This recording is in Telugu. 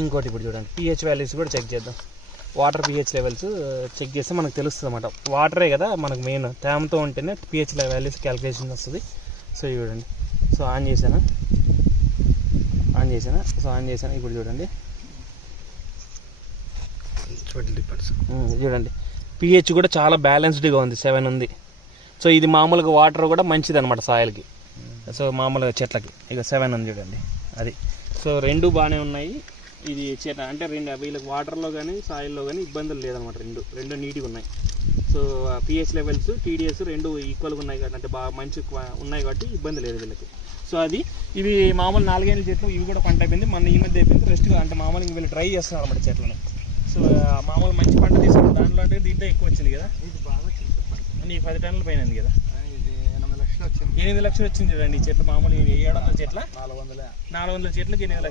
ఇంకోటి ఇప్పుడు చూడండి pH వాల్యూస్ కూడా చెక్ చేద్దాం. వాటర్ pH లెవెల్స్ చెక్ చేస్తే మనకు తెలుస్తుంది అన్నమాట. వాటరే కదా మనకు మెయిన్, తేమతో ఉంటేనే pH వాల్యూస్ క్యాలిక్యులేషన్ వస్తుంది. సో చూడండి, సో ఆన్ చేశాను. ఇప్పుడు చూడండి చూడండి pH కూడా చాలా బ్యాలెన్స్డ్గా ఉంది, 7 ఉంది. సో ఇది మామూలుగా వాటర్ కూడా మంచిది అనమాట సాయిల్కి. సో మామూలుగా చెట్లకి ఇక 7 ఉంది చూడండి అది. సో రెండు బాగానే ఉన్నాయి. ఇది చెట్ల అంటే వీళ్ళకి వాటర్లో కానీ సాయిల్లో కానీ ఇబ్బందులు లేదనమాట. రెండు నీట్గా ఉన్నాయి. సో pH లెవెల్స్ TDS రెండు ఈక్వల్గా ఉన్నాయి కాబట్టి, అంటే బాగా మంచి ఉన్నాయి కాబట్టి ఇబ్బంది లేదు వీళ్ళకి. సో అది ఇవి మామూలు 4 చెట్లు ఇవి కూడా పంట అయిపోయింది. మొన్న ఈ మధ్య అయిపోయింది. రెస్ట్గా అంటే మామూలుగా వీళ్ళు డ్రై చేస్తున్నారు అన్నమాట చెట్లను. సో మామూలు మంచి పంట తీసుకున్నారు. దాంట్లో అంటే దీంట్లో ఎక్కువ వచ్చింది కదా, ఇది బాగా వచ్చింది. నీకు 10 టన్నుల పైన ఉంది కదా, 8 లక్షలు వచ్చింది చూడండి. ఈ చెట్లు మామూలు 700 చెట్ల 400 చెట్లకి 8